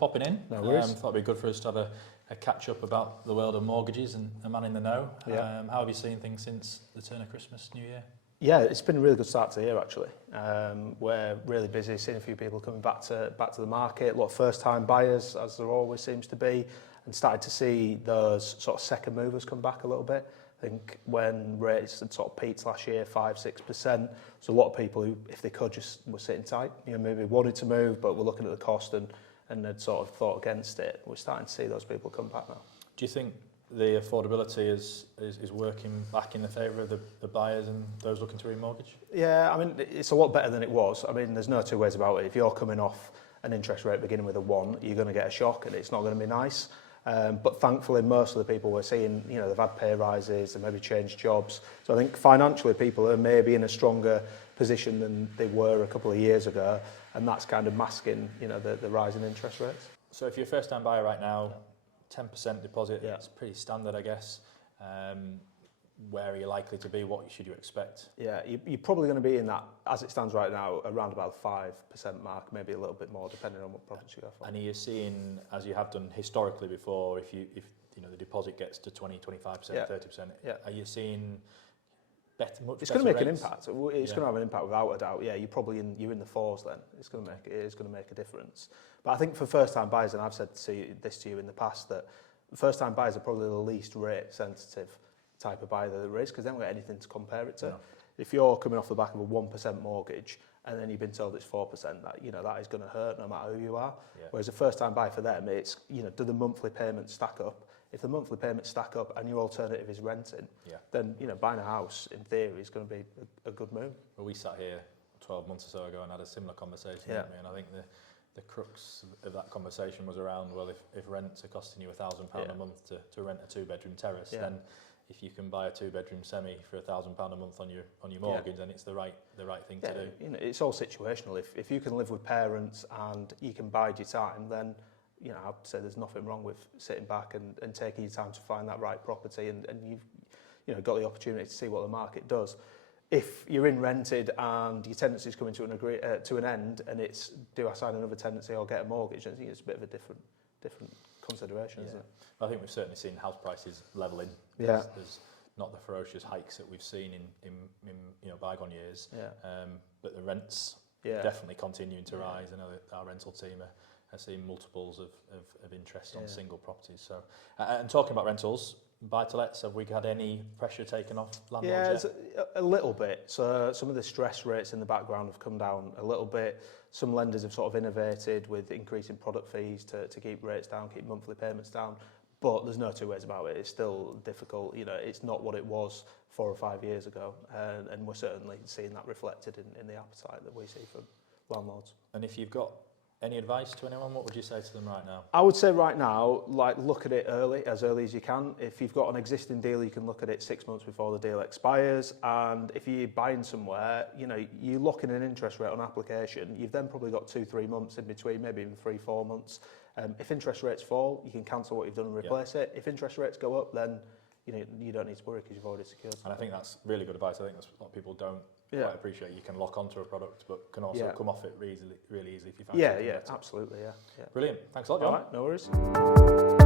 popping in. No worries. Thought it'd be good for us to have a catch up about the world of mortgages and a man in the know. Yeah. How have you seen things since the turn of Christmas, New Year? Yeah, it's been a really good start to the year actually. We're really busy, seeing a few people coming back to the market, a lot of first-time buyers, as there always seems to be, and started to see those sort of second movers come back a little bit. I think when rates had sort of peaked last year, 5-6%, so a lot of people who, if they could, just were sitting tight. You know, maybe wanted to move, but were looking at the cost and had sort of thought against it. We're starting to see those people come back now. Do you think the affordability is working back in the favour of the buyers and those looking to remortgage? Yeah, I mean, it's a lot better than it was. I mean, there's no two ways about it. If you're coming off an interest rate beginning with a 1, you're going to get a shock and it's not going to be nice. But thankfully, most of the people we're seeing, you know, they've had pay rises, they maybe changed jobs. So I think financially people are maybe in a stronger position than they were a couple of years ago, and that's kind of masking, you know, the rise in interest rates. So if you're a first-time buyer right now, 10% deposit, Yeah. it's pretty standard, I guess. Where are you likely to be? What should you expect? Yeah, you're probably going to be in that, as it stands right now, around about the 5% mark, maybe a little bit more, depending on what province you go for. And are you seeing, as you have done historically before, if you know the deposit gets to 20, 25%, Yeah. 30%, Yeah. are you seeing much It's going to make rates? an impact. It's going to have an impact without a doubt. Yeah, you're in the 4s then. It is going to make a difference. But I think for first-time buyers, and I've said this to you in the past, that first-time buyers are probably the least rate-sensitive type of buyer there is, because they haven't got anything to compare it to. No. If you're coming off the back of a 1% mortgage and then you've been told it's 4%, that is going to hurt no matter who you are. Yeah. Whereas a first-time buyer for them, it's, you know, do the monthly payments stack up? If the monthly payments stack up and your alternative is renting, then, you know, buying a house in theory is going to be a good move. Well, we sat here 12 months or so ago and had a similar conversation, didn't we? And I think the crux of that conversation was around, well, if rents are costing you £1,000 a month to rent a 2-bedroom terrace, then if you can buy a 2-bedroom semi for £1,000 a month on your mortgage, then it's the right thing to do. You know, it's all situational. If you can live with parents and you can bide your time, then, you know, I'd say there's nothing wrong with sitting back and taking your time to find that right property, and you've got the opportunity to see what the market does. If you're in rented and your tenancy is coming to an end, and it's, do I sign another tenancy or get a mortgage? I think it's a bit of a different consideration, isn't it? I think we've certainly seen house prices leveling. Yeah. There's not the ferocious hikes that we've seen in bygone years. Yeah. But the rents definitely continuing to rise. I know that our rental team are seeing multiples of interest on single properties. So, and talking about rentals, buy-to-lets, have we had any pressure taken off landlords yet? Yeah, a little bit. So some of the stress rates in the background have come down a little bit. Some lenders have sort of innovated with increasing product fees to keep rates down, keep monthly payments down. But there's no two ways about it. It's still difficult. You know, it's not what it was 4 or 5 years ago. And we're certainly seeing that reflected in the appetite that we see from landlords. And if you've got any advice to anyone, what would you say to them right now? I would say right now, like, look at it as early as you can. If you've got an existing deal, you can look at it 6 months before the deal expires. And if you're buying somewhere, you know, you lock in an interest rate on application, you've then probably got 2-3 months in between, maybe even 3-4 months. If interest rates fall, you can cancel what you've done and replace it. If interest rates go up, then you don't need to worry because you've already secured something. And I think that's really good advice. I think that's what people don't quite appreciate. You can lock onto a product, but can also come off it really easily if you find something better. Absolutely, yeah. Brilliant. Thanks a lot, John. All right, no worries.